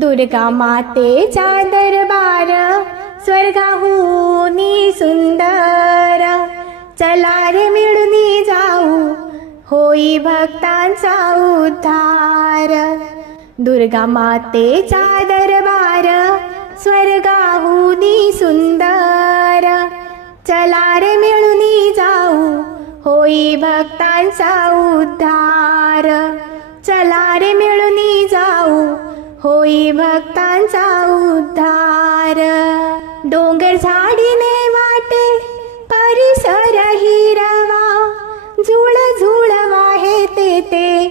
दुर्गा मातेचा दरबार स्वर्गाहुनी सुंदर. चला रे मिळून जाऊ होई भक्तांचा उद्धार. दुर्गा मातेचा दरबार स्वर्गाहून सुंदर. चला रे मिळून जाऊ होई भक्तांचा उद्धार. चला रे मिळून जाऊ होई भक्तांचा उद्धार. डोंगर झाडीने वाटे परिसर हिरवा झुळ झुळ वाहे ते ते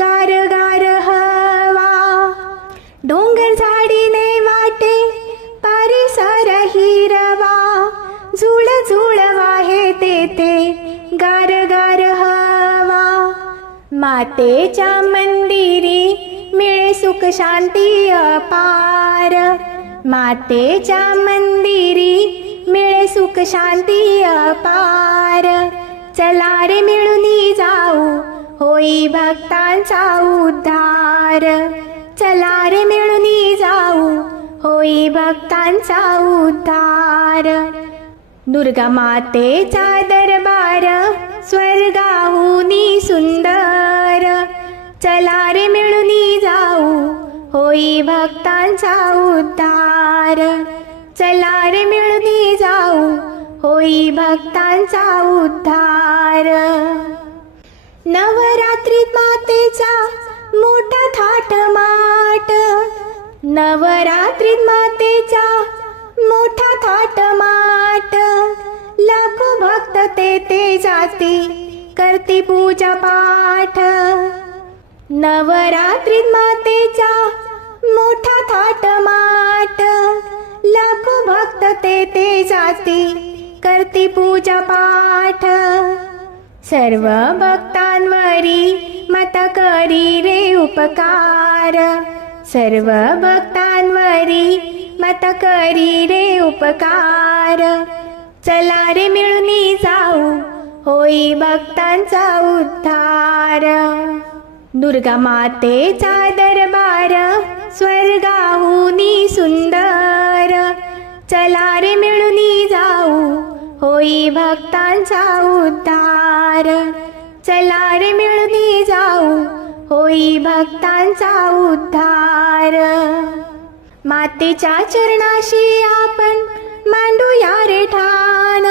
गार गार हवा. डोंगर झाडीने वाटे परिसर हिरवा झुळ झुळ वाहे ते ते गार गार हवा. मातेच्या मंदिरी सुख शांती अपार। मातेच्या मंदिरी मिळे सुख शांती अपार। चला रे मिळून जाऊ होई भक्तांचा उद्धार। चला रे मिळून जाऊ होई भक्तांचा उद्धार। दुर्गा मातेचा दरबार स्वर्गाहुनी भक्तांचा उद्धार. चला रे मिळून जाऊ होई भक्तांचा उद्धार. नवरात्रीत मातेचा मोठा थाट माट. नवरात्रीत मातेचा मोठा थाट माट. लाखो भक्त ते ते जाती करती पूजा पाठ. नवरात्रीत मातेचा मोठा थाट माट. लाखो भक्त ते ते जाती करती पूजा पाठ. सर्व भक्तांवरी मत करी रे उपकार. सर्व भक्तांवरी मत करी रे उपकार. चला रे मिळून जाऊ होई भक्तांचा उद्धार. दुर्गा मातेचा दरबार स्वर्गाहुनी सुंदर. चला रे मिळून जाऊ होई भक्तांचा उद्धार. चला रे मिळून जाऊ होई भक्तांचा उद्धार. मातेच्या चरणाशी आपण मांडूया रे ठाण.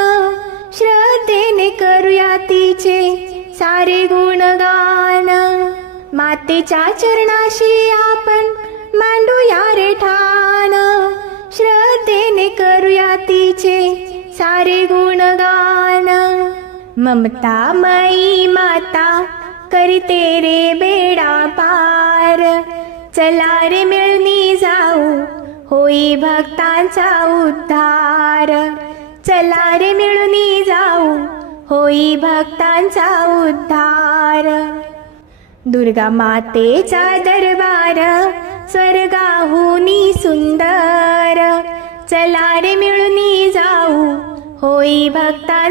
श्रद्धेने करूया तिचे सारे गुणगान. मातेच्या चरणाशी आपण मांडूया रे ठाण. श्रद्धेने करूया तिचे सारे गुणगान. ममता मई माता करते रे बेडा पार. चला रे मिळून जाऊ होई भक्तांचा उद्धार. चला रे मिळून जाऊ होई भक्तांचा उद्धार. दुर्गा मातेचा दरबार.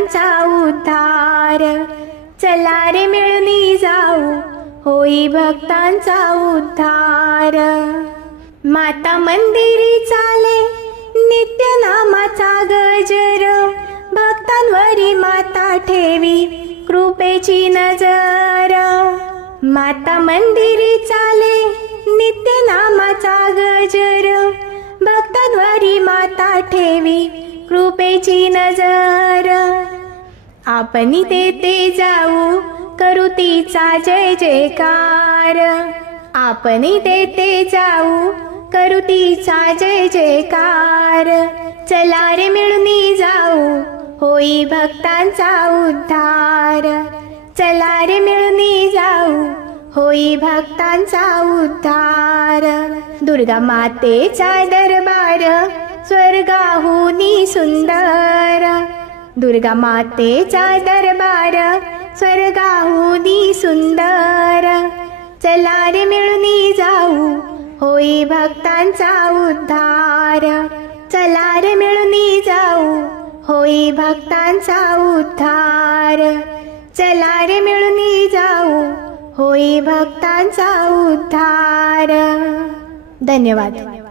भक्तांचा उद्धार. चला रे मिळून जाऊ होई भक्तांचा उद्धार. माता मंदिरी चाले नित्य नामाचा गजर. भक्तांवरी माता ठेवी कृपेची नजर. माता मंदिरी चाले नित्य नामाचा गजर. भक्तांवरी माता ठेवी कृपेची नजर. आपण देते जाऊ करू तिचा जय जयकार. आपण देते जाऊ करू तिचा जय जयकार. चला रे मिळून जाऊ होई भक्तांचा उद्धार. चला रे मिळून जाऊ होई भक्तांचा उद्धार. दुर्गा मातेचा दरबार स्वर्गाहुनी सुंदर. दुर्गा मातेचा दरबार स्वर्गाहुनी सुंदर. चला रे मिळूनी जाऊ होई भक्तांचा उद्धार. चला रे मिळूनी जाऊ होई भक्तांचा उद्धार. चला रे मिळूनी जाऊ होई भक्तांचा उद्धार. धन्यवाद.